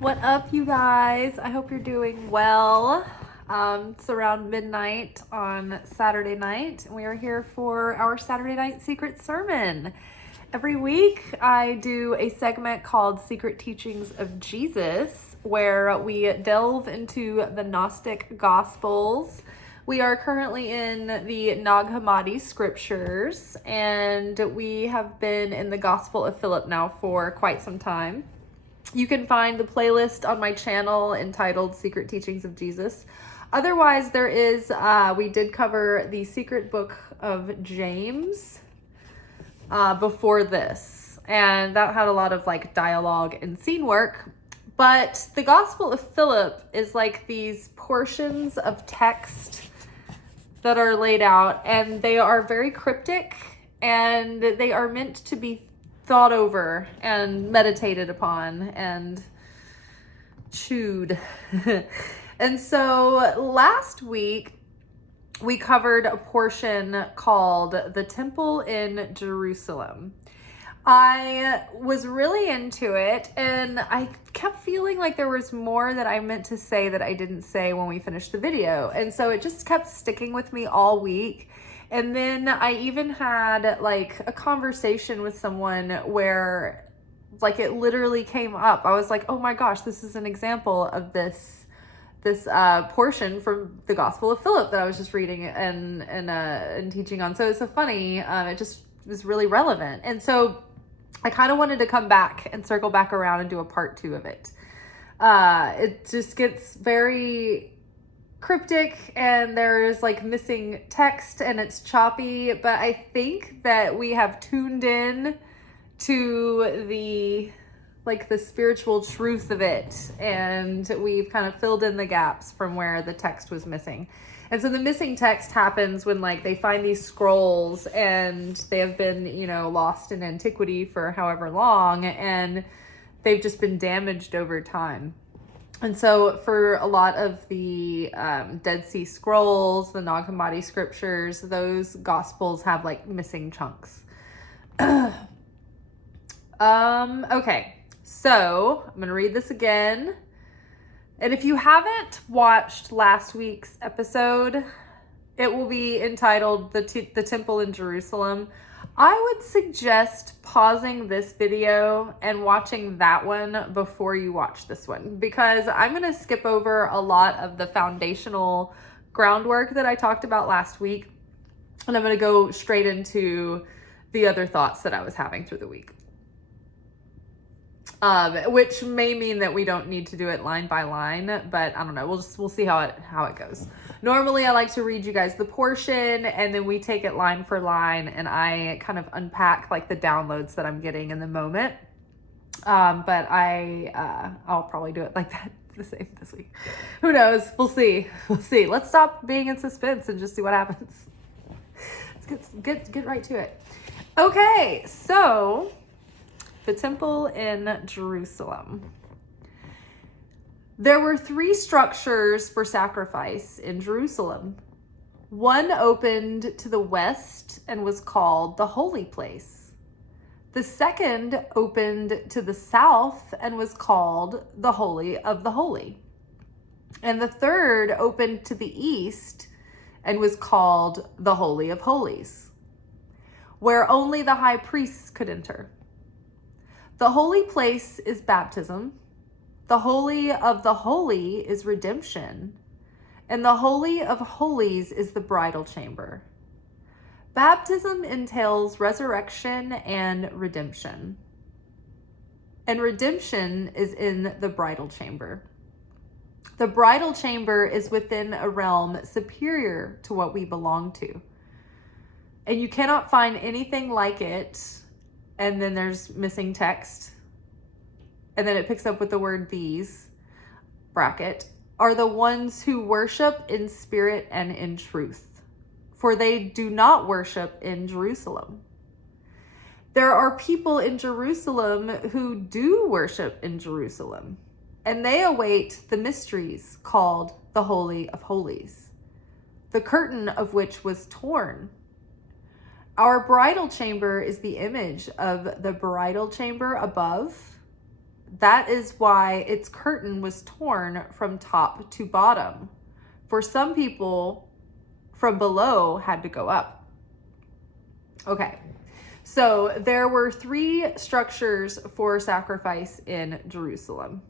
What up, you guys? I hope you're doing well. It's around midnight on Saturday night, and we are here for our Saturday night secret sermon. Every week, I do a segment called Secret Teachings of Jesus, where we delve into the Gnostic Gospels. We are currently in the Nag Hammadi scriptures, and we have been in the Gospel of Philip now for quite some time. You can find the playlist on my channel entitled Secret Teachings of Jesus. Otherwise, there is, we did cover the secret book of James before this. And that had a lot of like dialogue and scene work. But the Gospel of Philip is like these portions of text that are laid out, and they are very cryptic, and they are meant to be thought over and meditated upon and chewed. And so last week we covered a portion called The Temple in Jerusalem. I was really into it, and I kept feeling like there was more that I meant to say that I didn't say when we finished the video. And so it just kept sticking with me all week. And then I even had like a conversation with someone where like it literally came up. I was like, oh my gosh, this is an example of this portion from the Gospel of Philip that I was just reading and teaching on. So it's so funny. It just was really relevant. And so I kind of wanted to come back and circle back around and do a part 2 of it. It just gets very cryptic, and there's like missing text, and it's choppy, but I think that we have tuned in to the spiritual truth of it, and we've kind of filled in the gaps from where the text was missing. And so the missing text happens when like they find these scrolls, and they have been, lost in antiquity for however long, and they've just been damaged over time. And so for a lot of the Dead Sea Scrolls, the Nag Hammadi scriptures, those gospels have like missing chunks. Okay, so I'm going to read this again. And if you haven't watched last week's episode, it will be entitled The Temple in Jerusalem. I would suggest pausing this video and watching that one before you watch this one, because I'm going to skip over a lot of the foundational groundwork that I talked about last week, and I'm going to go straight into the other thoughts that I was having through the week. Which may mean that we don't need to do it line by line, but I don't know. We'll see how it goes. Normally, I like to read you guys the portion, and then we take it line for line, and I kind of unpack like the downloads that I'm getting in the moment. But I'll probably do it like that the same this week. Who knows? We'll see. Let's stop being in suspense and just see what happens. Let's get right to it. Okay, so the temple in Jerusalem. There were 3 structures for sacrifice in Jerusalem. One opened to the west and was called the Holy Place. The second opened to the south and was called the Holy of the Holy. And the third opened to the east and was called the Holy of Holies, where only the high priests could enter. The holy place is baptism, the Holy of the Holy is redemption, and the Holy of Holies is the bridal chamber. Baptism entails resurrection and redemption, and redemption is in the bridal chamber. The bridal chamber is within a realm superior to what we belong to, and you cannot find anything like it. And then there's missing text. And then it picks up with the word these, bracket, are the ones who worship in spirit and in truth, for they do not worship in Jerusalem. There are people in Jerusalem who do worship in Jerusalem, and they await the mysteries called the Holy of Holies, the curtain of which was torn. Our bridal chamber is the image of the bridal chamber above, That is why its curtain was torn from top to bottom. For some people, from below had to go up. Okay, so there were 3 structures for sacrifice in Jerusalem.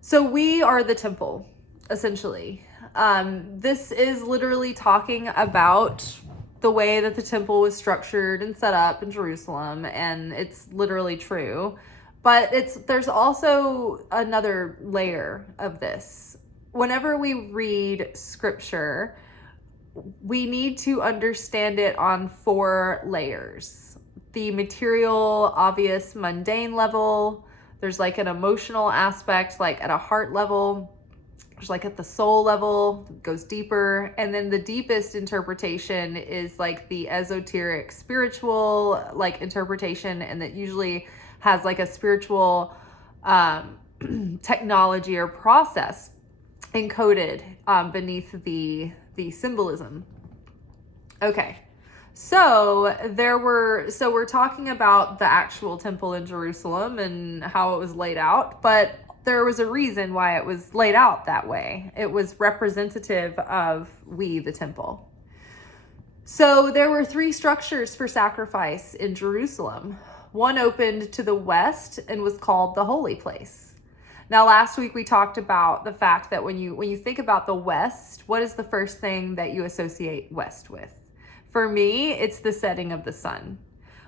So we are the temple, essentially. This is literally talking about the way that the temple was structured and set up in Jerusalem, and it's literally true. But there's also another layer of this. Whenever we read scripture, we need to understand it on 4 layers. The material, obvious, mundane level. There's like an emotional aspect, like at a heart level. There's like at the soul level, it goes deeper. And then the deepest interpretation is like the esoteric spiritual like interpretation, and that usually has like a spiritual technology or process encoded beneath the symbolism. Okay. So we're talking about the actual temple in Jerusalem and how it was laid out, but there was a reason why it was laid out that way. It was representative of we, the temple. So there were 3 structures for sacrifice in Jerusalem. One opened to the west and was called the holy place. Now, last week we talked about the fact that when you think about the west, what is the first thing that you associate west with? For me, it's the setting of the sun.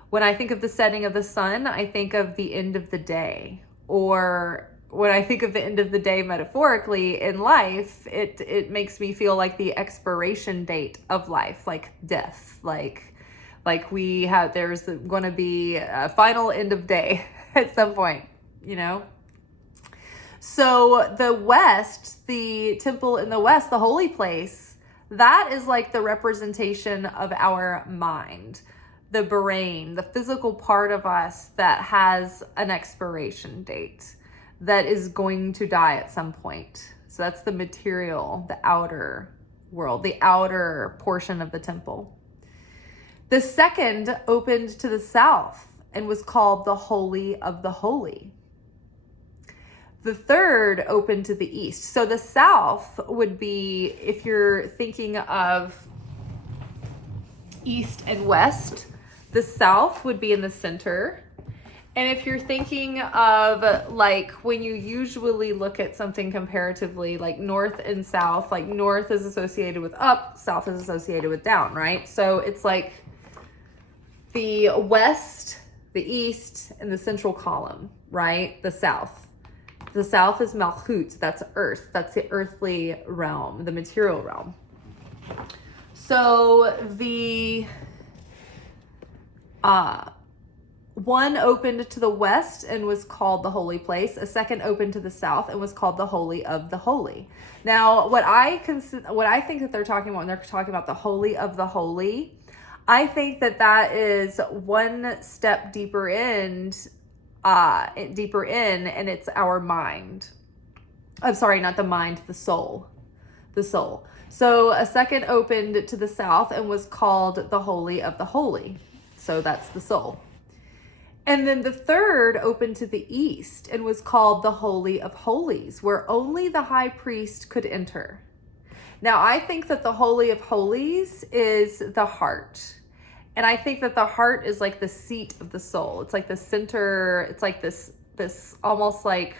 When I think of the setting of the sun, I think of the end of the day. Or when I think of the end of the day metaphorically in life, it makes me feel like the expiration date of life, like death, like there's going to be a final end of day at some point, you know? So the west, the temple in the west, the holy place, that is like the representation of our mind, the brain, the physical part of us that has an expiration date, that is going to die at some point. So that's the material, the outer world, the outer portion of the temple. The second opened to the south and was called the Holy of the Holy. The third opened to the east. So the south would be, if you're thinking of east and west, the south would be in the center. And if you're thinking of like when you usually look at something comparatively, like north and south, like north is associated with up, south is associated with down, right? So it's like the west, the east, and the central column, right? The south. The south is Malchut, that's earth, that's the earthly realm, the material realm. So the one opened to the west and was called the holy place. A second opened to the south and was called the Holy of the Holy. Now, what I think that they're talking about when they're talking about the Holy of the Holy, I think that is one step deeper in, and it's our mind. I'm sorry, not the mind, the soul. The soul. So a second opened to the south and was called the Holy of the Holy. So that's the soul. And then the third opened to the east and was called the Holy of Holies, where only the high priest could enter. Now, I think that the Holy of Holies is the heart. And I think that the heart is like the seat of the soul. It's like the center. It's like this almost like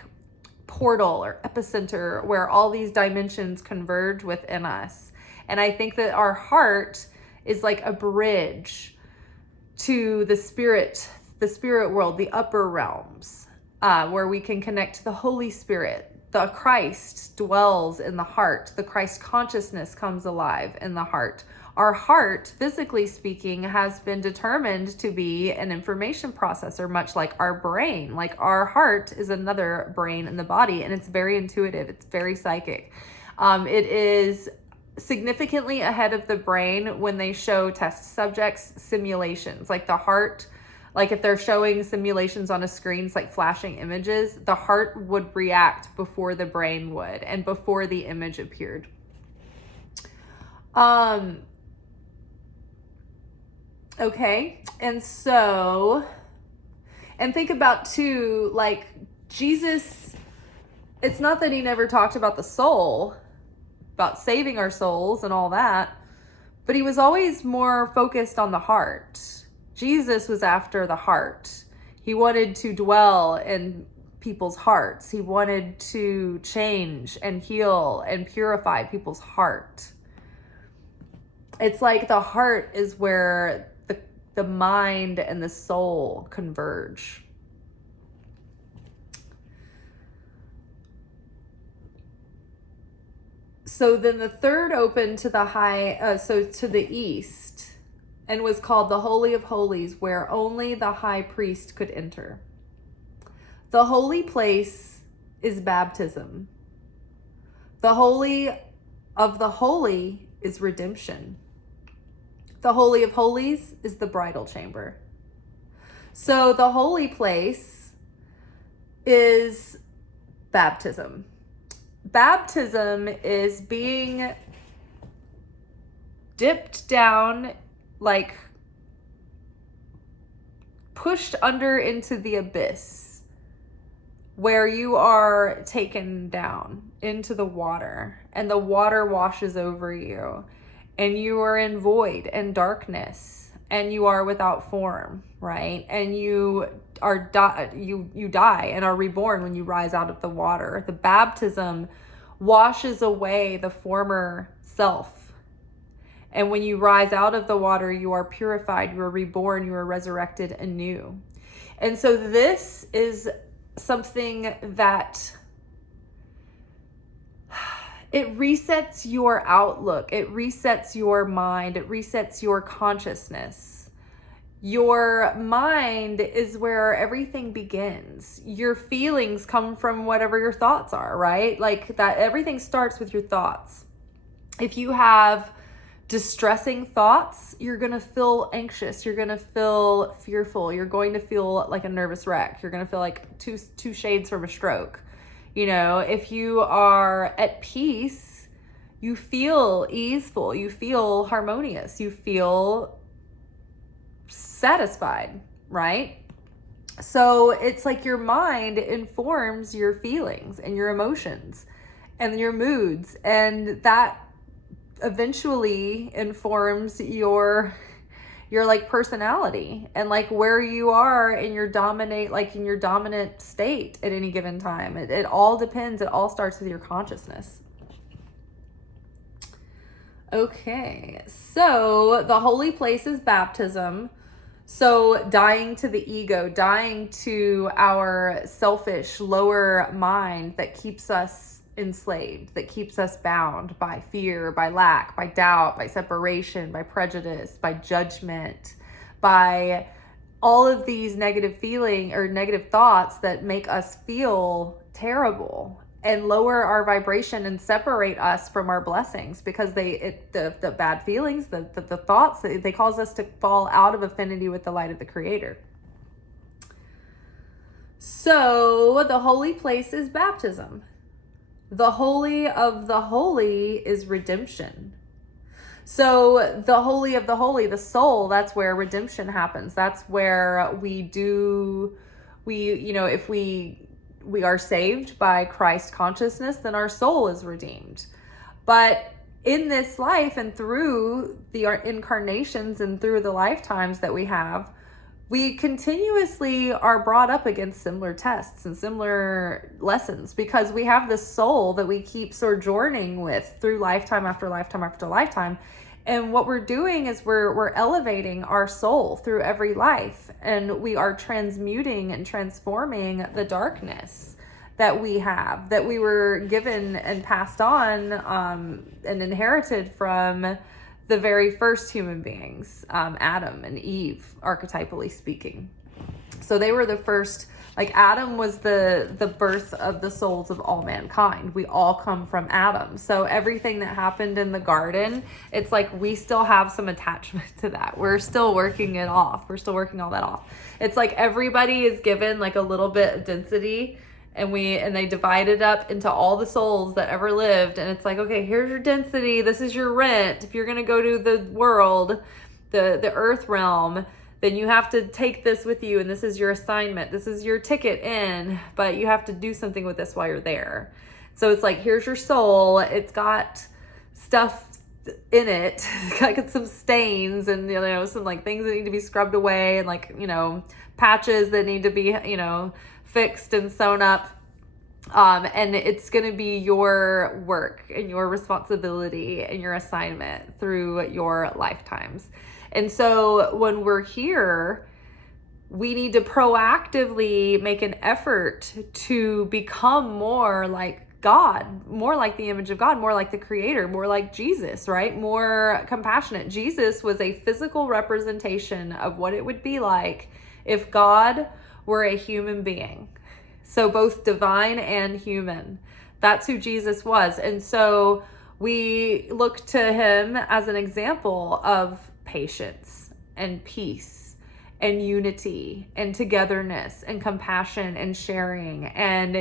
portal or epicenter where all these dimensions converge within us. And I think that our heart is like a bridge to the spirit world, the upper realms, where we can connect to the Holy Spirit. The Christ dwells in the heart. The Christ consciousness comes alive in the heart. Our heart, physically speaking, has been determined to be an information processor, much like our brain. Like our heart is another brain in the body, and it's very intuitive. It's very psychic. It is significantly ahead of the brain when they show test subjects simulations. Like the heart, like if they're showing simulations on a screen, it's like flashing images, the heart would react before the brain would and before the image appeared. Okay, and so And think about too, like Jesus, it's not that he never talked about the soul, about saving our souls and all that, but he was always more focused on the heart. Jesus was after the heart. He wanted to dwell in people's hearts. He wanted to change and heal and purify people's heart. It's like the heart is where the mind and the soul converge. So then the third opened to the to the east, and was called the Holy of Holies, where only the high priest could enter. The holy place is baptism. The holy of the holy is redemption. The Holy of Holies is the bridal chamber. So the holy place is baptism. Baptism is being dipped down, like pushed under into the abyss, where you are taken down into the water, and the water washes over you, and you are in void and darkness, and you are without form, right? And you are you die and are reborn when you rise out of the water. The baptism washes away the former self. And when you rise out of the water, you are purified, you are reborn, you are resurrected anew. And so this is something that it resets your outlook. It resets your mind. It resets your consciousness. Your mind is where everything begins. Your feelings come from whatever your thoughts are, right? Like that, everything starts with your thoughts. If you have distressing thoughts, you're going to feel anxious. You're going to feel fearful. You're going to feel like a nervous wreck. You're going to feel like two shades from a stroke. You know, if you are at peace, you feel easeful, you feel harmonious, you feel satisfied, right? So it's like your mind informs your feelings and your emotions and your moods, and that eventually informs your like personality and like where you are in your dominant state at any given time. It all depends. It all starts with your consciousness. Okay, so the holy place is baptism. So dying to the ego, dying to our selfish lower mind that keeps us enslaved, that keeps us bound by fear, by lack, by doubt, by separation, by prejudice, by judgment, by all of these negative negative thoughts that make us feel terrible and lower our vibration and separate us from our blessings, because the bad feelings, the thoughts, they cause us to fall out of affinity with the light of the Creator. So the holy place is baptism. The holy of the holy is redemption. So the holy of the holy, the soul, that's where redemption happens. That's where if we are saved by Christ consciousness, then our soul is redeemed. But in this life and through the incarnations and through the lifetimes that we have, we continuously are brought up against similar tests and similar lessons, because we have this soul that we keep sojourning with through lifetime after lifetime after lifetime. And what we're doing is we're elevating our soul through every life, and we are transmuting and transforming the darkness that we have, that we were given and passed on and inherited from the very first human beings, Adam and Eve, archetypally speaking. So they were the first, like Adam was the birth of the souls of all mankind. We all come from Adam. So everything that happened in the garden, it's like we still have some attachment to that. We're still working it off. We're still working all that off. It's like everybody is given like a little bit of density, and they divide it up into all the souls that ever lived. And it's like, okay, here's your density. This is your rent. If you're going to go to the world, the earth realm, then you have to take this with you, and this is your assignment. This is your ticket in, but you have to do something with this while you're there. So it's like, here's your soul. It's got stuff in it, like some stains and, some like things that need to be scrubbed away, and like, patches that need to be, fixed and sewn up. And it's going to be your work and your responsibility and your assignment through your lifetimes. And so when we're here, we need to proactively make an effort to become more like God, more like the image of God, more like the Creator, more like Jesus, right? More compassionate. Jesus was a physical representation of what it would be like if God were a human being. So both divine and human. That's who Jesus was. And so we look to him as an example of patience and peace and unity and togetherness and compassion and sharing and,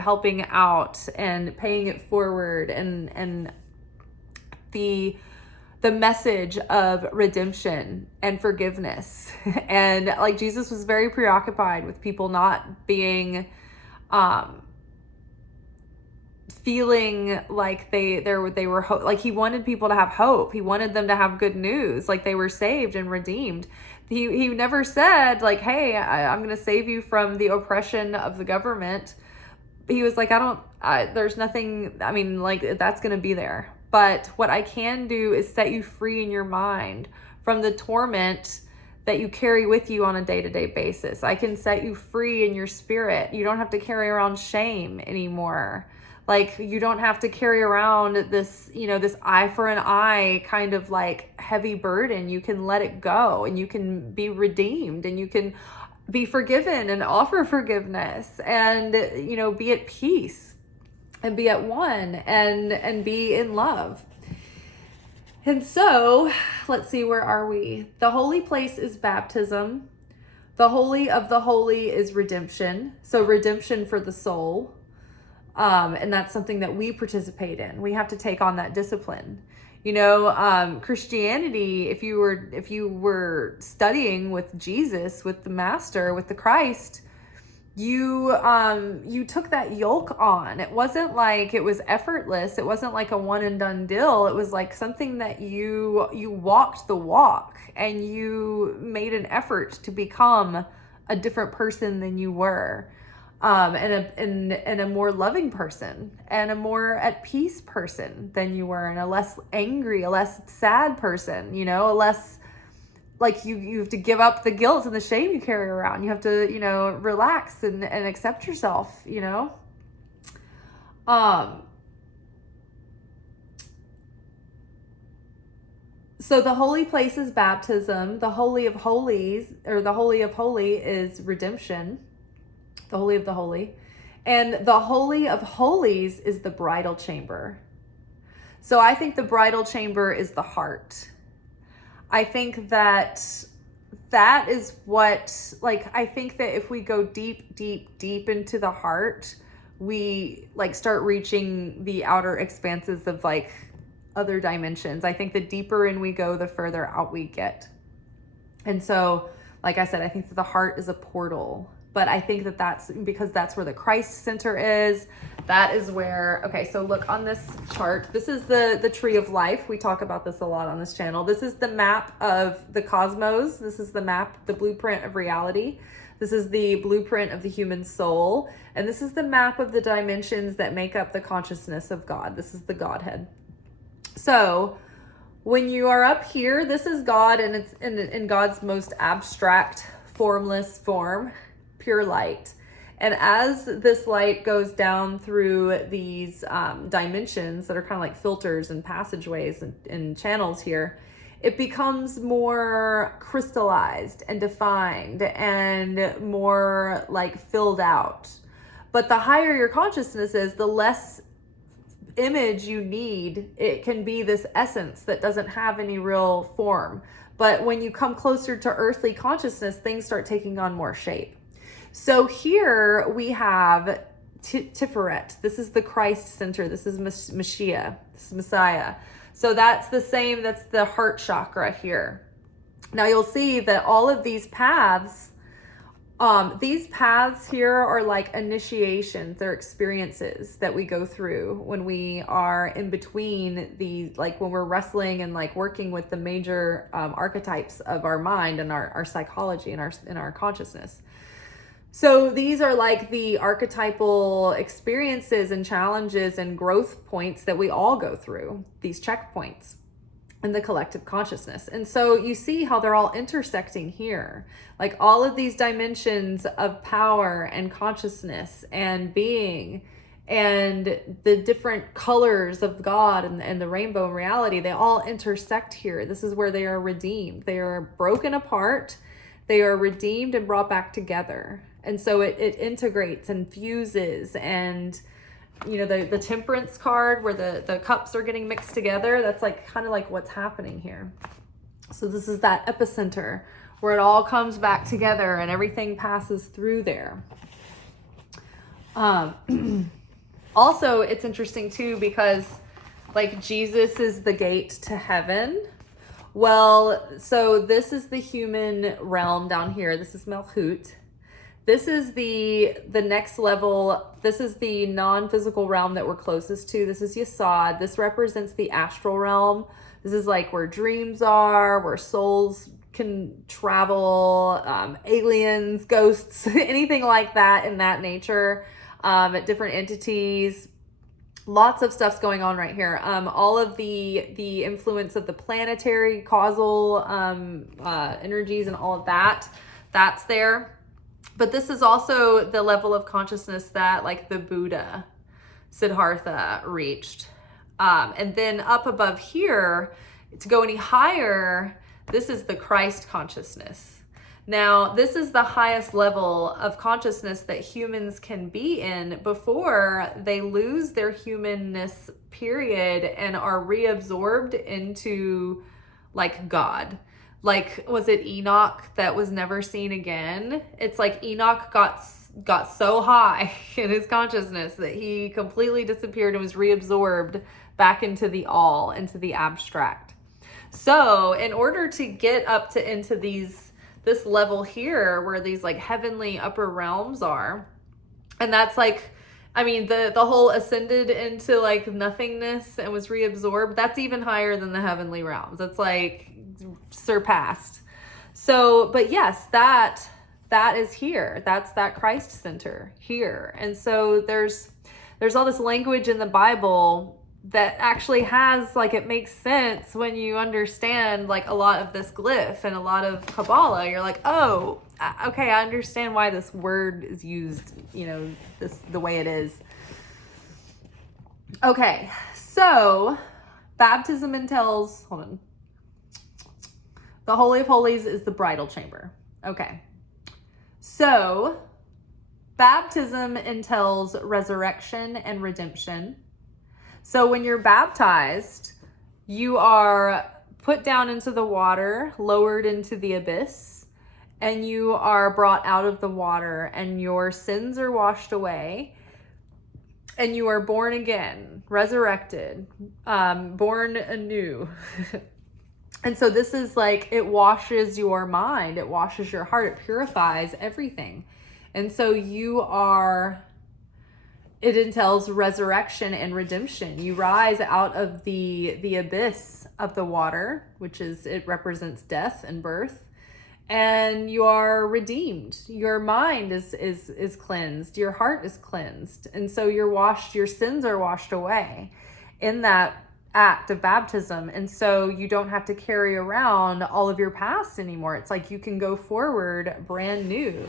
helping out and paying it forward, and the message of redemption and forgiveness. And like, Jesus was very preoccupied with people not being feeling like they were like, he wanted people to have hope. He wanted them to have good news, like they were saved and redeemed. He never said like, hey, I'm going to save you from the oppression of the government. He was like, there's nothing, like, that's going to be there. But what I can do is set you free in your mind from the torment that you carry with you on a day-to-day basis. I can set you free in your spirit. You don't have to carry around shame anymore. Like, you don't have to carry around this, this eye for an eye kind of like heavy burden. You can let it go, and you can be redeemed, and you can be forgiven and offer forgiveness, and, be at peace and be at one and be in love. And so, let's see, where are we? The holy place is baptism. The holy of the holy is redemption. So redemption for the soul. And that's something that we participate in. We have to take on that discipline. Christianity, if you were studying with Jesus, with the Master, with the Christ, you took that yoke on. It wasn't like it was effortless. It wasn't like a one and done deal. It was like something that you walked the walk, and you made an effort to become a different person than you were. And a more loving person, and a more at peace person than you were, and a less angry, a less sad person, a less, like, you have to give up the guilt and the shame you carry around. You have to, relax and accept yourself, So the holy place is baptism. The holy of holies, or the holy of holy, is redemption. The holy of the holy. And the holy of holies is the bridal chamber. So I think the bridal chamber is the heart. I think that is what, like, I think that if we go deep, deep, deep into the heart, we like start reaching the outer expanses of like other dimensions. I think the deeper in we go, the further out we get. And so, like I said, I think that the heart is a portal. But I think that that's because that's where the Christ center is. That is where, okay, so look on this chart. This is the tree of life. We talk about this a lot on this channel. This is the map of the cosmos. This is the map, the blueprint of reality. This is the blueprint of the human soul. And this is the map of the dimensions that make up the consciousness of God. This is the Godhead. So when you are up here, this is God, and it's in God's most abstract, formless form. Pure light. And as this light goes down through these dimensions that are kind of like filters and passageways and channels here, it becomes more crystallized and defined and more like filled out. But the higher your consciousness is, the less image you need. It can be this essence that doesn't have any real form. But when you come closer to earthly consciousness, things start taking on more shape. So here we have Tiferet. This is the Christ center. This is Mashiach. This is Messiah. So that's the same. That's the heart chakra here. Now you'll see that all of these paths here are like initiations. They're experiences that we go through when we are in between the, like when we're wrestling and like working with the major archetypes of our mind and our psychology and our consciousness. So these are like the archetypal experiences and challenges and growth points that we all go through, these checkpoints in the collective consciousness. And so you see how they're all intersecting here. Like all of these dimensions of power and consciousness and being and the different colors of God and the rainbow in reality, they all intersect here. This is where they are redeemed. They are broken apart. They are redeemed and brought back together. And so it integrates and fuses, and you know, the temperance card where the cups are getting mixed together, that's like kind of like what's happening here. So this is that epicenter where it all comes back together and everything passes through there. Also, it's interesting too, because like Jesus is the gate to heaven. Well, so this is the human realm down here. This is Malchut. This is the next level. This is the non-physical realm that we're closest to. This is Yesod. This represents the astral realm. This is like where dreams are, where souls can travel, aliens, ghosts, anything like that in that nature, at different entities. Lots of stuff's going on right here. All of the influence of the planetary causal energies and all of that, that's there. But this is also the level of consciousness that like the Buddha, Siddhartha, reached. And then up above here, to go any higher, this is the Christ consciousness. Now, this is the highest level of consciousness that humans can be in before they lose their humanness, period, and are reabsorbed into like God. Like, was it Enoch that was never seen again? It's like Enoch got so high in his consciousness that he completely disappeared and was reabsorbed back into the all, into the abstract. So in order to get up to into this level here where these like heavenly upper realms are, and that's like, I mean, the whole ascended into like nothingness and was reabsorbed, that's even higher than the heavenly realms. It's like surpassed. So, but yes, that is here. That's that Christ center here. And so there's all this language in the Bible that actually has, like, it makes sense when you understand like a lot of this glyph and a lot of Kabbalah. You're like, oh, okay, I understand why this word is used, you know, the way it is. Okay, so baptism entails, hold on. The Holy of Holies is the bridal chamber. Okay. So baptism entails resurrection and redemption. So when you're baptized, you are put down into the water, lowered into the abyss, and you are brought out of the water, and your sins are washed away, and you are born again, resurrected, born anew. And so this is like, it washes your mind, it washes your heart, it purifies everything. And so it entails resurrection and redemption. You rise out of the abyss of the water, it represents death and birth, and you are redeemed. Your mind is cleansed, your heart is cleansed. And so your sins are washed away in that act of baptism. And so you don't have to carry around all of your past anymore. It's like you can go forward brand new,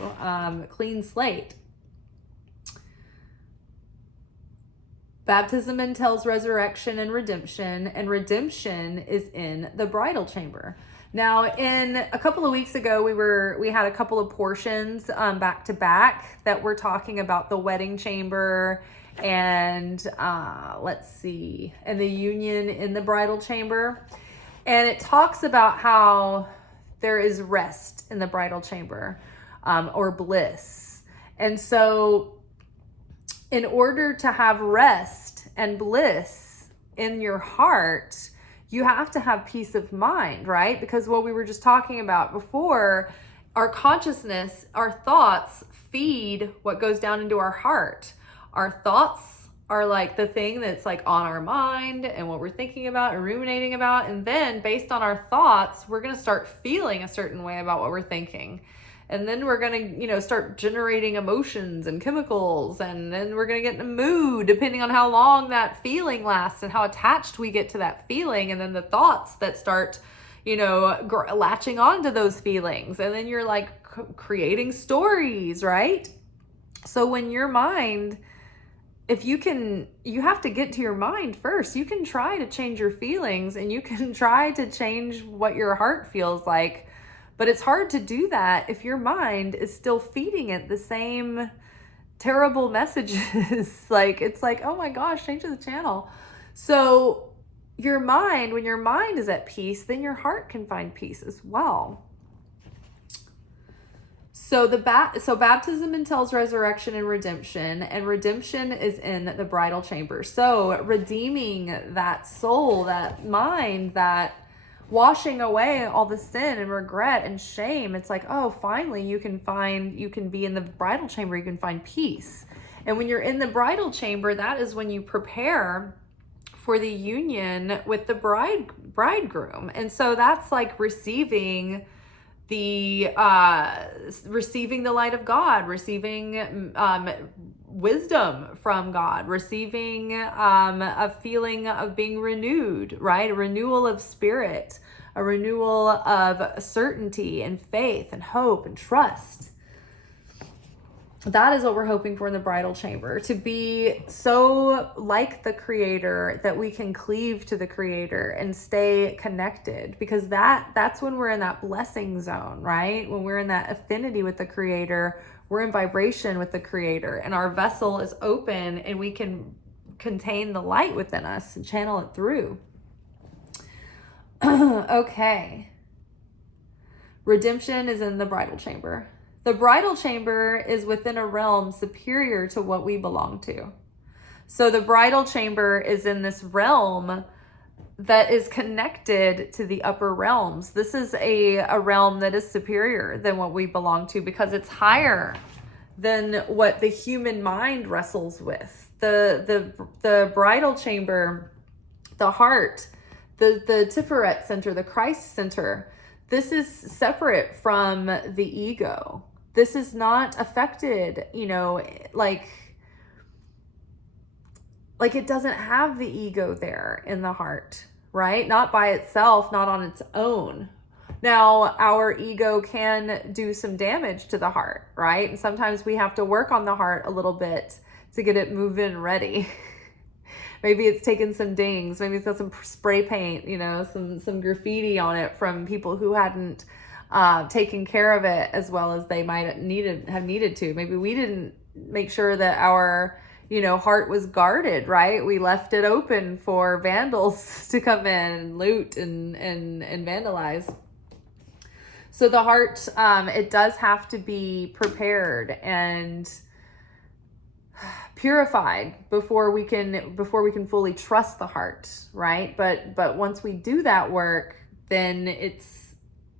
clean slate. Baptism entails resurrection and redemption is in the bridal chamber. Now, in a couple of weeks ago, we had a couple of portions back to back that were talking about the wedding chamber and and the union in the bridal chamber. And it talks about how there is rest in the bridal chamber, or bliss. And so in order to have rest and bliss in your heart, you have to have peace of mind, right? Because what we were just talking about before, our consciousness, our thoughts feed what goes down into our heart. Our thoughts are like the thing that's like on our mind and what we're thinking about and ruminating about. And then based on our thoughts, we're going to start feeling a certain way about what we're thinking. And then we're going to, start generating emotions and chemicals. And then we're going to get in a mood depending on how long that feeling lasts and how attached we get to that feeling. And then the thoughts that start, latching on to those feelings. And then you're like creating stories, right? So when your mind, you have to get to your mind first. You can try to change your feelings and you can try to change what your heart feels like. But it's hard to do that if your mind is still feeding it the same terrible messages. It's like, oh my gosh, change the channel. So when your mind is at peace, then your heart can find peace as well. So baptism entails resurrection and redemption is in the bridal chamber. So redeeming that soul, that mind, that washing away all the sin and regret and shame. It's like, oh, finally you can be in the bridal chamber, you can find peace. And when you're in the bridal chamber, that is when you prepare for the union with the bridegroom. And so that's like receiving the light of God, receiving wisdom from God, receiving a feeling of being renewed, right? A renewal of spirit, a renewal of certainty and faith and hope and trust. That is what we're hoping for in the bridal chamber, to be so like the Creator that we can cleave to the Creator and stay connected, because that's when we're in that blessing zone, right? When we're in that affinity with the Creator, we're in vibration with the Creator, and our vessel is open and we can contain the light within us and channel it through. Okay. Redemption is in the bridal chamber. The bridal chamber is within a realm superior to what we belong to. So the bridal chamber is in this realm that is connected to the upper realms. This is a realm that is superior than what we belong to, because it's higher than what the human mind wrestles with. The bridal chamber, the heart, the Tiferet center, the Christ center, this is separate from the ego. This is not affected, like it doesn't have the ego there in the heart, right? Not by itself, not on its own. Now, our ego can do some damage to the heart, right? And sometimes we have to work on the heart a little bit to get it moving ready. Maybe it's taken some dings. Maybe it's got some spray paint, some graffiti on it from people who hadn't taken care of it as well as they might have needed to. Maybe we didn't make sure that our heart was guarded, right? We left it open for vandals to come in and loot and vandalize. So the heart, it does have to be prepared and purified before we can fully trust the heart, right? But once we do that work, then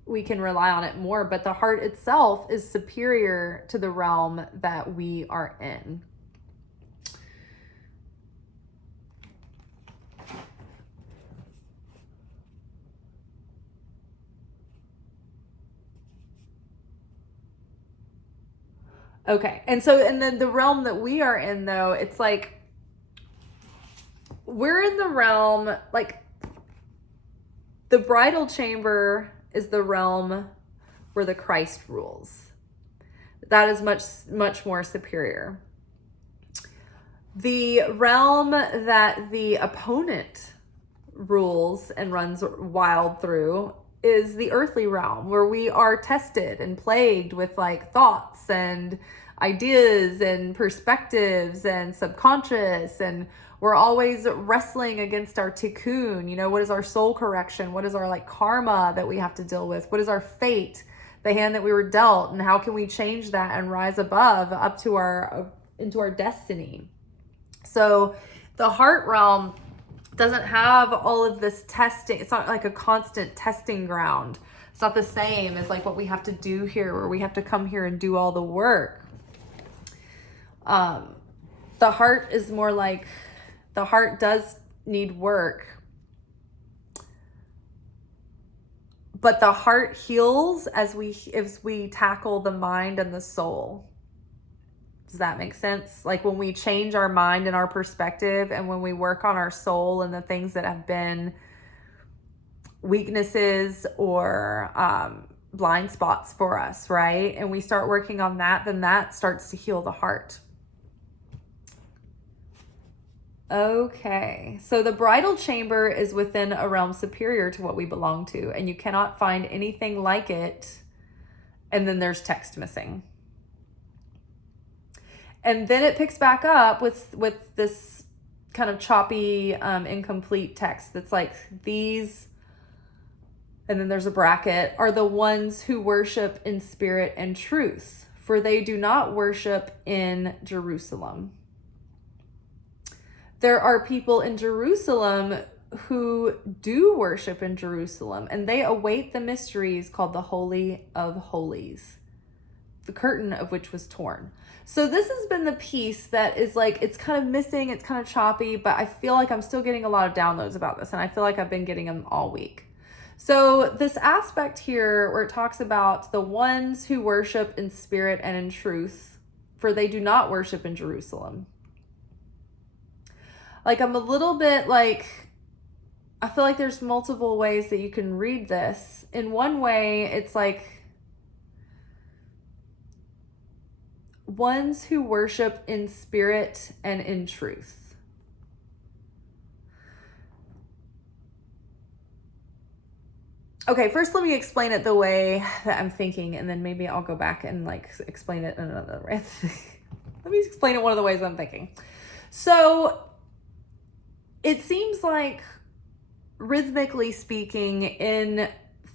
we can rely on it more. But the heart itself is superior to the realm that we are in. Okay. And then the realm that we are in, though, it's like we're in the realm, like the bridal chamber is the realm where the Christ rules. That is much, much more superior. The realm that the opponent rules and runs wild through is the earthly realm, where we are tested and plagued with like thoughts and ideas and perspectives and subconscious, and we're always wrestling against our tikkun. What is our soul correction? What is our like karma that we have to deal with? What is our fate, the hand that we were dealt, and how can we change that and rise above up to into our destiny? So the heart realm doesn't have all of this testing. It's not like a constant testing ground. It's not the same as like what we have to do here, where we have to come here and do all the work. The heart is more like, the heart does need work, but the heart heals as we tackle the mind and the soul. Does that make sense? Like when we change our mind and our perspective, and when we work on our soul and the things that have been weaknesses or blind spots for us, right? And we start working on that, then that starts to heal the heart. Okay, so the bridal chamber is within a realm superior to what we belong to, and you cannot find anything like it. And then there's text missing. And then it picks back up with this kind of choppy, incomplete text that's like, these, and then there's a bracket, are the ones who worship in spirit and truth, for they do not worship in Jerusalem. There are people in Jerusalem who do worship in Jerusalem, and they await the mysteries called the Holy of Holies, the curtain of which was torn. So this has been the piece that is like, it's kind of missing, it's kind of choppy, but I feel like I'm still getting a lot of downloads about this, and I feel like I've been getting them all week. So this aspect here where it talks about the ones who worship in spirit and in truth, for they do not worship in Jerusalem. Like, I'm a little bit like, I feel like there's multiple ways that you can read this. In one way, it's like, ones who worship in spirit and in truth. Okay, first let me explain it the way that I'm thinking, and then maybe I'll go back and like explain it in another way. Let me explain it one of the ways I'm thinking. So it seems like, rhythmically speaking, in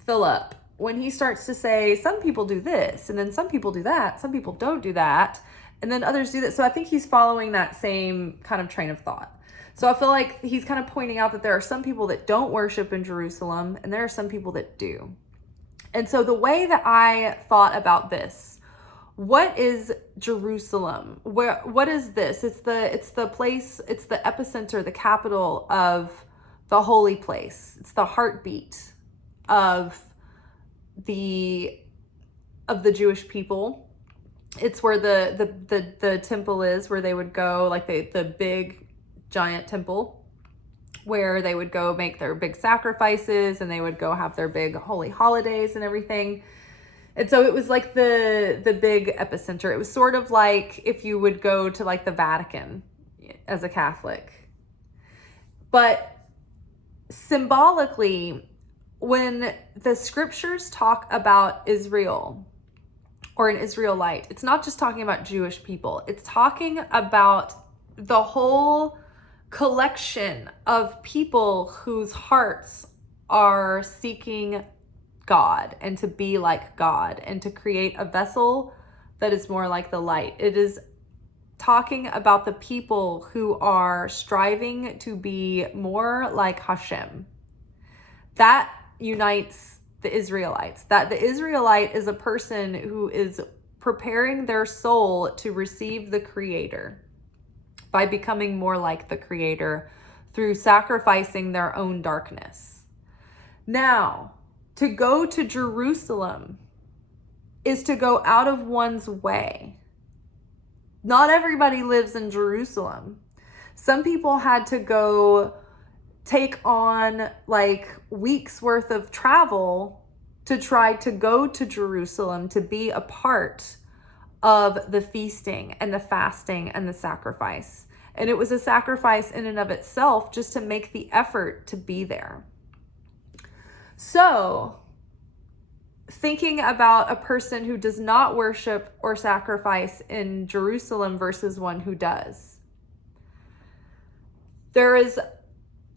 Philip, when he starts to say, some people do this, and then some people do that, some people don't do that, and then others do that. So I think he's following that same kind of train of thought. So I feel like he's kind of pointing out that there are some people that don't worship in Jerusalem, and there are some people that do. And so the way that I thought about this, what is Jerusalem? What is this? It's the place, it's the epicenter, the capital of the holy place. It's the heartbeat of the Jewish people. It's where the temple is, where they would go, like the big giant temple, where they would go make their big sacrifices, and they would go have their big holy holidays and everything. And so it was like the big epicenter. It was sort of like if you would go to like the Vatican as a Catholic. But symbolically, when the scriptures talk about Israel or an Israelite, it's not just talking about Jewish people. It's talking about the whole collection of people whose hearts are seeking God and to be like God and to create a vessel that is more like the light. It is talking about the people who are striving to be more like Hashem. That unites the Israelites. That the Israelite is a person who is preparing their soul to receive the Creator by becoming more like the Creator through sacrificing their own darkness. Now, to go to Jerusalem is to go out of one's way. Not everybody lives in Jerusalem. Some people had to go take on like weeks worth of travel to try to go to Jerusalem to be a part of the feasting and the fasting and the sacrifice. And it was a sacrifice in and of itself just to make the effort to be there. So, thinking about a person who does not worship or sacrifice in Jerusalem versus one who does. There is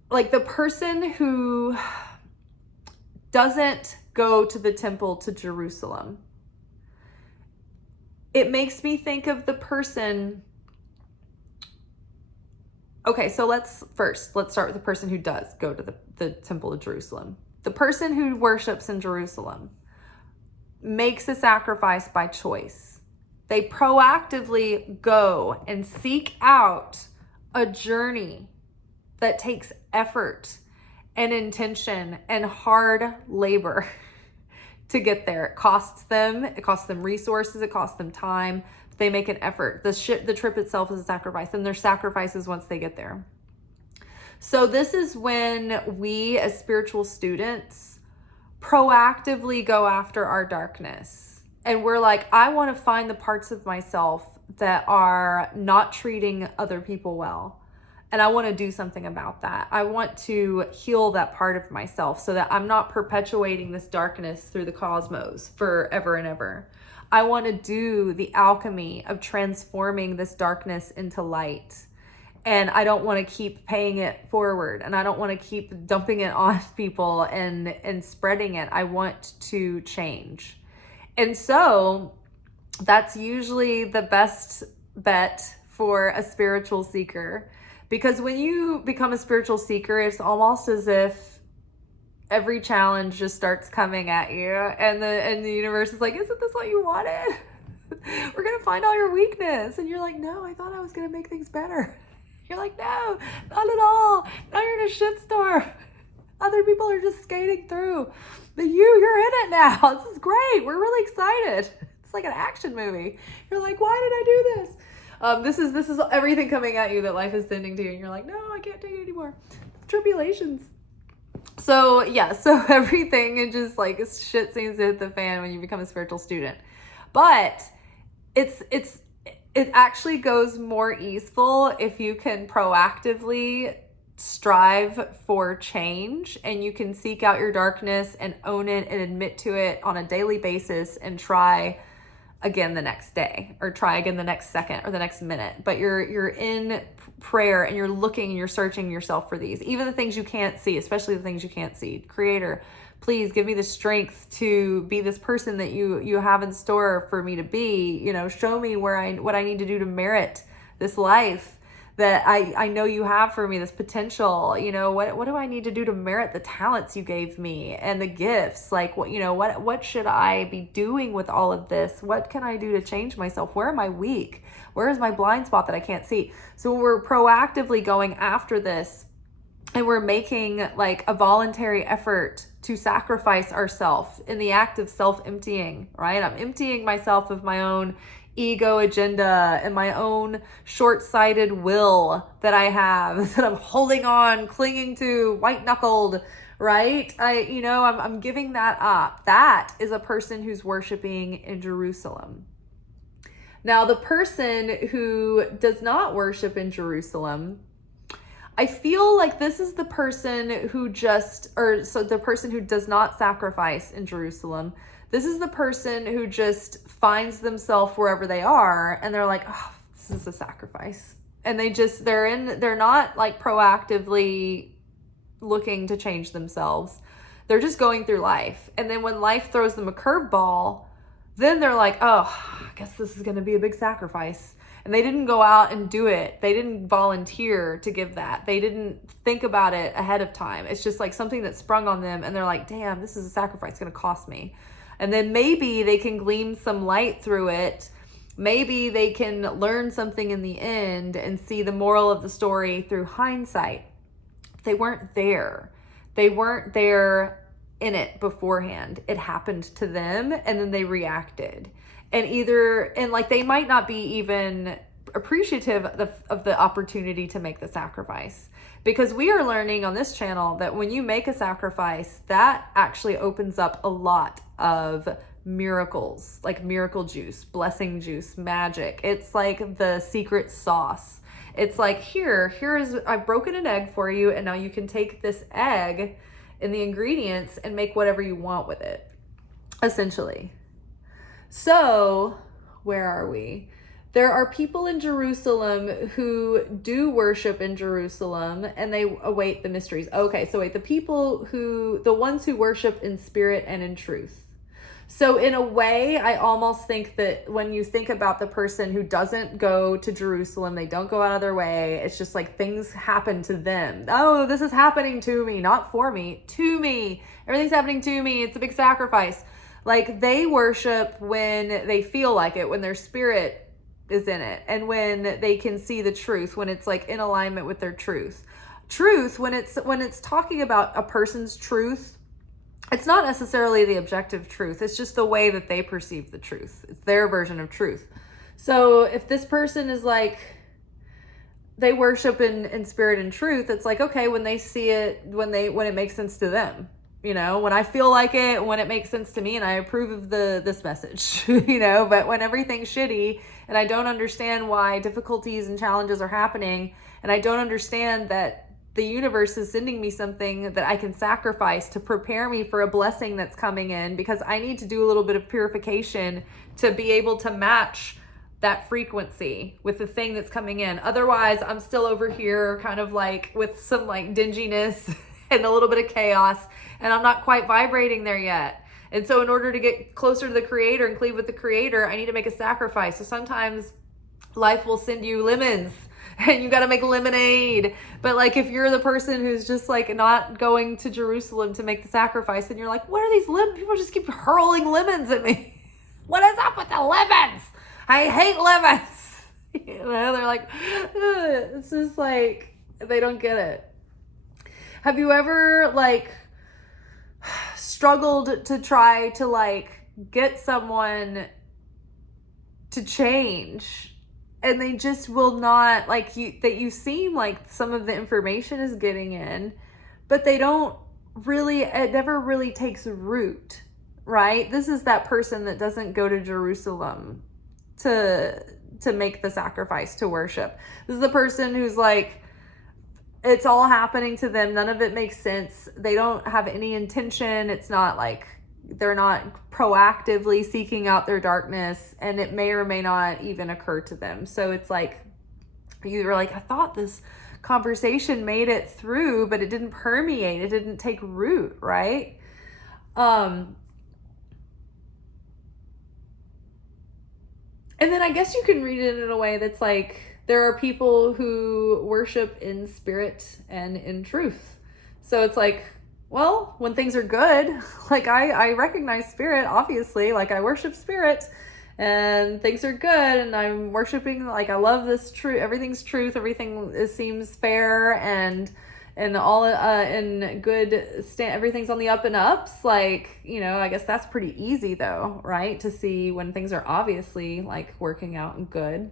like the person who doesn't go to the temple to Jerusalem. It makes me think of the person, Okay, so let's start with the person who does go to the Temple of Jerusalem. The person who worships in Jerusalem makes a sacrifice by choice. They proactively go and seek out a journey that takes effort and intention and hard labor to get there. It costs them resources, it costs them time. They make an effort. The trip itself is a sacrifice, and there's sacrifices once they get there. So this is when we as spiritual students proactively go after our darkness. And we're like, I want to find the parts of myself that are not treating other people well. And I want to do something about that. I want to heal that part of myself so that I'm not perpetuating this darkness through the cosmos forever and ever. I want to do the alchemy of transforming this darkness into light. And I don't want to keep paying it forward. And I don't want to keep dumping it on people and spreading it. I want to change. And so that's usually the best bet for a spiritual seeker. Because when you become a spiritual seeker, it's almost as if every challenge just starts coming at you, and the universe is like, isn't this what you wanted? We're gonna find all your weakness. And you're like, no, I thought I was gonna make things better. You're like, no, not at all. Now you're in a shitstorm. Other people are just skating through, but you're in it now. This is great. We're really excited. It's like an action movie. You're like, why did I do this? This is everything coming at you that life is sending to you, and you're like, no, I can't take it anymore. Tribulations. So yeah, so everything, it just like shit seems to hit the fan when you become a spiritual student. But it actually goes more easeful if you can proactively strive for change, and you can seek out your darkness and own it and admit to it on a daily basis and try again the next day, or try again the next second or the next minute. But you're in prayer and you're looking and you're searching yourself for these, even the things you can't see, especially the things you can't see. Creator, please give me the strength to be this person that you have in store for me to be. You know, show me what I need to do to merit this life that I know you have for me, this potential. You know, what do I need to do to merit the talents you gave me and the gifts? Like, what should I be doing with all of this? What can I do to change myself? Where am I weak? Where is my blind spot that I can't see? So we're proactively going after this, and we're making like a voluntary effort to sacrifice ourselves in the act of self-emptying, right? I'm emptying myself of my own ego agenda and my own short-sighted will that I have, that I'm holding on, clinging to, white-knuckled, right? I'm giving that up. That is a person who's worshiping in Jerusalem. Now, the person who does not worship in Jerusalem, I feel like this is the person who the person who does not sacrifice in Jerusalem. This is the person who just finds themselves wherever they are, and they're like, oh, this is a sacrifice. And they're not like proactively looking to change themselves. They're just going through life. And then when life throws them a curveball, then they're like, oh, I guess this is going to be a big sacrifice. And they didn't go out and do it. They didn't volunteer to give that. They didn't think about it ahead of time. It's just like something that sprung on them, and they're like, damn, this is a sacrifice. It's going to cost me. And then maybe they can glean some light through it. Maybe they can learn something in the end and see the moral of the story through hindsight. They weren't there. They weren't there in it beforehand. It happened to them, and then they reacted. And they might not be even appreciative of the opportunity to make the sacrifice. Because we are learning on this channel that when you make a sacrifice, that actually opens up a lot of miracles, like miracle juice, blessing juice, magic. It's like the secret sauce. It's like, I've broken an egg for you, and now you can take this egg and the ingredients and make whatever you want with it, essentially. So, where are we? There are people in Jerusalem who do worship in Jerusalem, and they await the mysteries. Okay, so wait, the ones who worship in spirit and in truth. So in a way, I almost think that when you think about the person who doesn't go to Jerusalem, they don't go out of their way. It's just like things happen to them. Oh, this is happening to me, not for me, to me. Everything's happening to me. It's a big sacrifice. Like they worship when they feel like it, when their spirit is in it, and when they can see the truth, when it's like in alignment with their truth. Truth, when it's talking about a person's truth, it's not necessarily the objective truth. It's just the way that they perceive the truth. It's their version of truth. So if this person is like, they worship in spirit and truth, it's like, okay, when they see it, when it makes sense to them, you know, when I feel like it, when it makes sense to me and I approve of this message, you know, but when everything's shitty and I don't understand why difficulties and challenges are happening, and I don't understand that the universe is sending me something that I can sacrifice to prepare me for a blessing that's coming in, because I need to do a little bit of purification to be able to match that frequency with the thing that's coming in. Otherwise, I'm still over here kind of like with some like dinginess and a little bit of chaos, and I'm not quite vibrating there yet. And so in order to get closer to the creator and cleave with the creator, I need to make a sacrifice. So sometimes life will send you lemons and you got to make lemonade. But like, if you're the person who's just like not going to Jerusalem to make the sacrifice, and you're like, what are these lemons? People just keep hurling lemons at me. What is up with the lemons? I hate lemons. You know, they're like, ugh. It's just like, they don't get it. Have you ever like struggled to try to like get someone to change, and they just will not, like, you seem like some of the information is getting in, but they don't really, it never really takes root, right? This is that person that doesn't go to Jerusalem to make the sacrifice to worship. This is the person who's like, it's all happening to them. None of it makes sense. They don't have any intention. It's not like they're not proactively seeking out their darkness, and it may or may not even occur to them. So it's like, you're like, I thought this conversation made it through, but it didn't permeate. It didn't take root, right? And then I guess you can read it in a way that's like, there are people who worship in spirit and in truth. So it's like, well, when things are good, like I recognize spirit, obviously, like I worship spirit, and things are good, and I'm worshiping, like I love this truth, everything's truth, everything seems fair, and all in good everything's on the up and ups. Like, you know, I guess that's pretty easy though, right? To see when things are obviously like working out and good.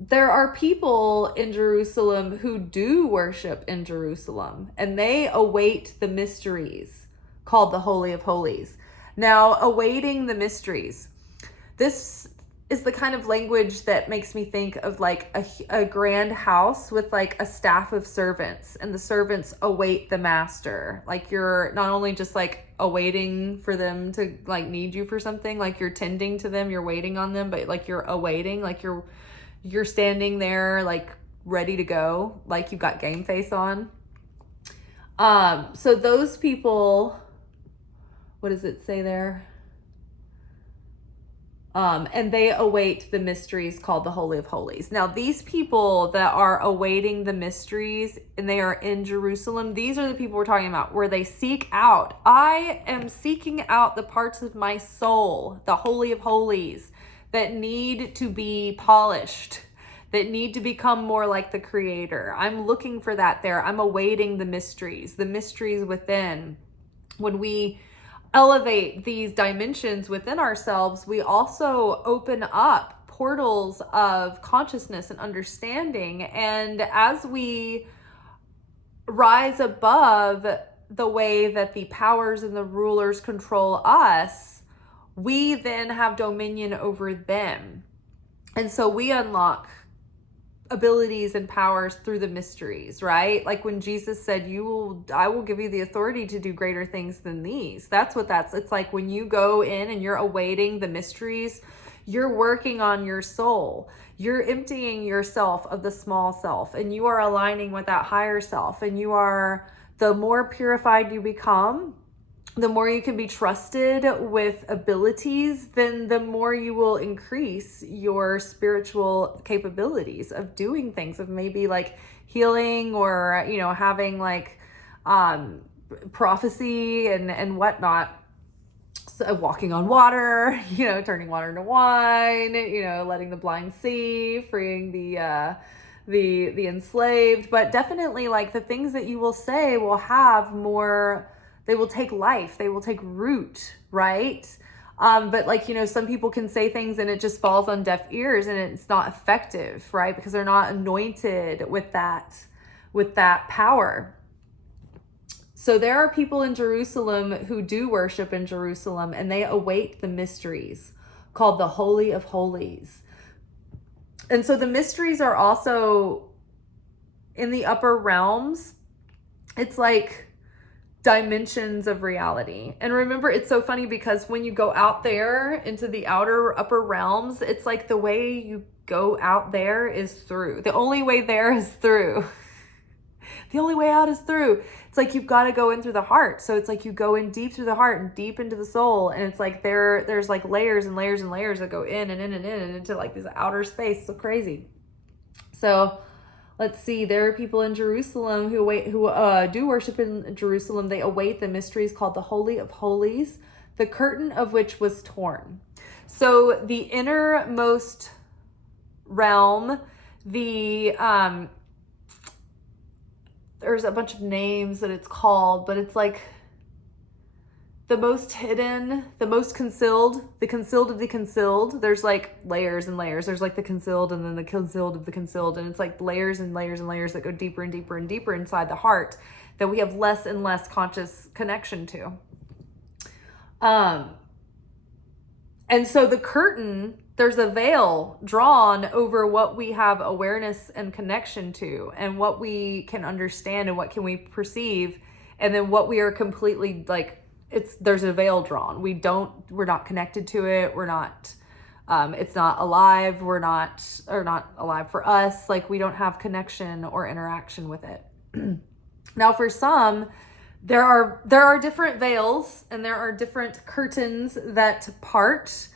There are people in Jerusalem who do worship in Jerusalem, and they await the mysteries called the Holy of Holies. Now, awaiting the mysteries, this is the kind of language that makes me think of like a grand house with like a staff of servants, and the servants await the master. Like, you're not only just like awaiting for them to like need you for something, like you're tending to them, you're waiting on them, but like you're awaiting, like you're standing there like ready to go, like you've got game face on. So those people, what does it say there? And they await the mysteries called the Holy of Holies. Now, these people that are awaiting the mysteries and they are in Jerusalem, these are the people we're talking about, where they seek out. I am seeking out the parts of my soul, the Holy of Holies, that need to be polished, that need to become more like the Creator. I'm looking for that there. I'm awaiting the mysteries within. When we elevate these dimensions within ourselves, we also open up portals of consciousness and understanding. And as we rise above the way that the powers and the rulers control us, we then have dominion over them. And so we unlock abilities and powers through the mysteries, right? Like when Jesus said, I will give you the authority to do greater things than these. It's like when you go in and you're awaiting the mysteries, you're working on your soul. You're emptying yourself of the small self, and you are aligning with that higher self. And the more purified you become, the more you can be trusted with abilities, then the more you will increase your spiritual capabilities of doing things, of maybe like healing or, you know, having like prophecy and whatnot. So walking on water, you know, turning water into wine, you know, letting the blind see, freeing the enslaved. But definitely like the things that you will say will have more, they will take life, they will take root, right? But like, you know, some people can say things and it just falls on deaf ears and it's not effective, right? Because they're not anointed with that power. So there are people in Jerusalem who do worship in Jerusalem, and they await the mysteries called the Holy of Holies. And so the mysteries are also in the upper realms. It's like dimensions of reality. And remember, it's so funny because when you go out there into the outer upper realms, it's like the way you go out there is through. The only way there is through. The only way out is through. It's like you've got to go in through the heart. So it's like you go in deep through the heart and deep into the soul. And it's like there's like layers and layers and layers that go in and in and in and into like this outer space. So crazy. So let's see. There are people in Jerusalem who do worship in Jerusalem. They await the mysteries called the Holy of Holies, the curtain of which was torn. So the innermost realm, there's a bunch of names that it's called, but it's like the most hidden, the most concealed, the concealed of the concealed. There's like layers and layers. There's like the concealed and then the concealed of the concealed. And it's like layers and layers and layers that go deeper and deeper and deeper inside the heart that we have less and less conscious connection to. And so the curtain, there's a veil drawn over what we have awareness and connection to and what we can understand and what can we perceive. And then what we are completely like, there's a veil drawn. We're not connected to it. We're not, it's not alive. Not alive for us. Like we don't have connection or interaction with it. Now for some, there are different veils and there are different curtains that part,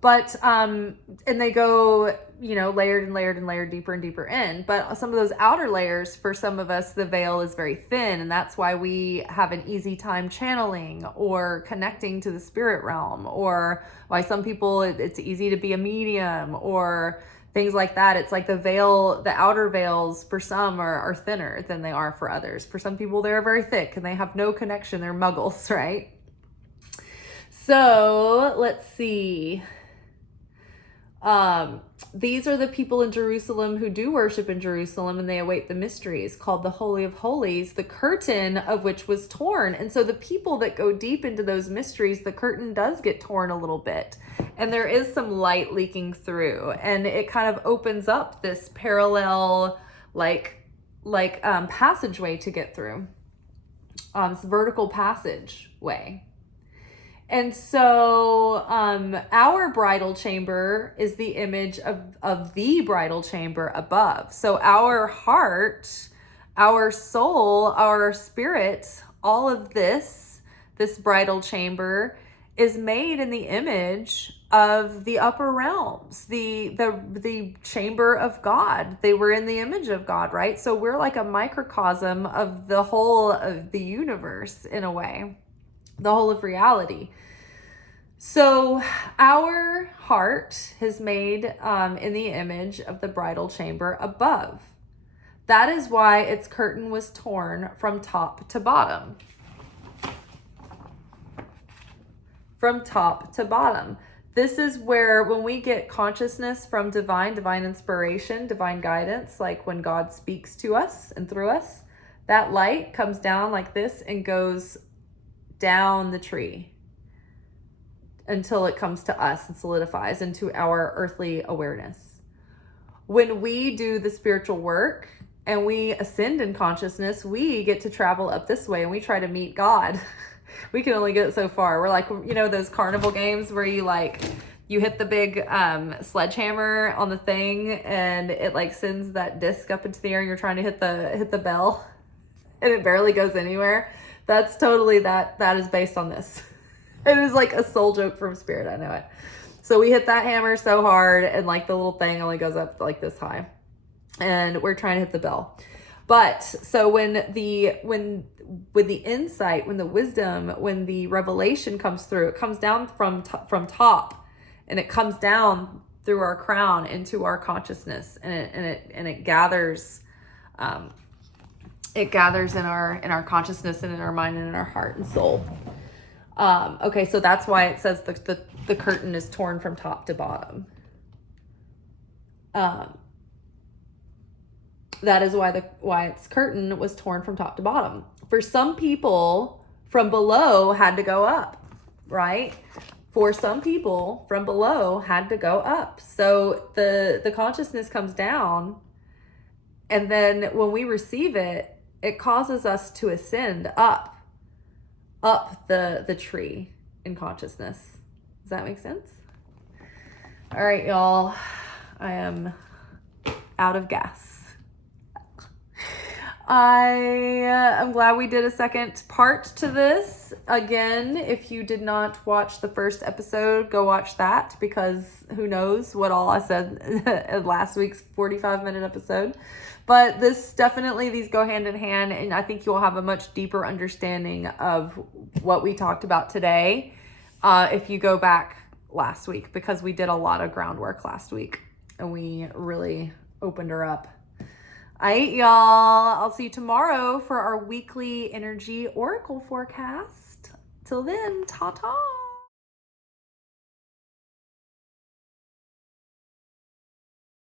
but and they go, you know, layered and layered and layered deeper and deeper in. But some of those outer layers, for some of us, the veil is very thin, and that's why we have an easy time channeling or connecting to the spirit realm, or why some people it's easy to be a medium or things like that. It's like the veil, the outer veils for some are thinner than they are for others. For some people, they're very thick and they have no connection. They're muggles, right? So let's see. These are the people in Jerusalem who do worship in Jerusalem, and they await the mysteries called the Holy of Holies, the curtain of which was torn. And so the people that go deep into those mysteries, the curtain does get torn a little bit, and there is some light leaking through, and it kind of opens up this parallel passageway to get through. This vertical passageway. And so our bridal chamber is the image of the bridal chamber above. So our heart, our soul, our spirit, all of this bridal chamber is made in the image of the upper realms, the chamber of God. They were in the image of God, right? So we're like a microcosm of the whole of the universe in a way. The whole of reality. So our heart is made in the image of the bridal chamber above. That is why its curtain was torn from top to bottom. From top to bottom. This is where when we get consciousness from divine inspiration, divine guidance, like when God speaks to us and through us, that light comes down like this and goes down the tree until it comes to us and solidifies into our earthly awareness. When we do the spiritual work and we ascend in consciousness, we get to travel up this way and we try to meet God. We can only get so far. We're like, you know, those carnival games where you hit the big sledgehammer on the thing and it like sends that disc up into the air and you're trying to hit the bell and it barely goes anywhere. That's totally that is based on this. It was like a soul joke from Spirit. I know it. So we hit that hammer so hard, and like the little thing only goes up like this high, and we're trying to hit the bell. But so when the insight, when the wisdom, when the revelation comes through, it comes down from top, and it comes down through our crown into our consciousness, and it gathers. It gathers in our consciousness and in our mind and in our heart and soul. Okay, so that's why it says the curtain is torn from top to bottom. That is why its curtain was torn from top to bottom. For some people, from below had to go up, right? For some people, from below had to go up. So the consciousness comes down, and then when we receive it, it causes us to ascend up the tree in consciousness. Does that make sense? All right, y'all. I am out of gas. I'm glad we did a second part to this. Again, if you did not watch the first episode, go watch that, because who knows what all I said in last week's 45-minute episode. But these go hand in hand, and I think you'll have a much deeper understanding of what we talked about today if you go back last week, because we did a lot of groundwork last week and we really opened her up. All right, y'all. I'll see you tomorrow for our weekly energy oracle forecast. Till then, ta-ta.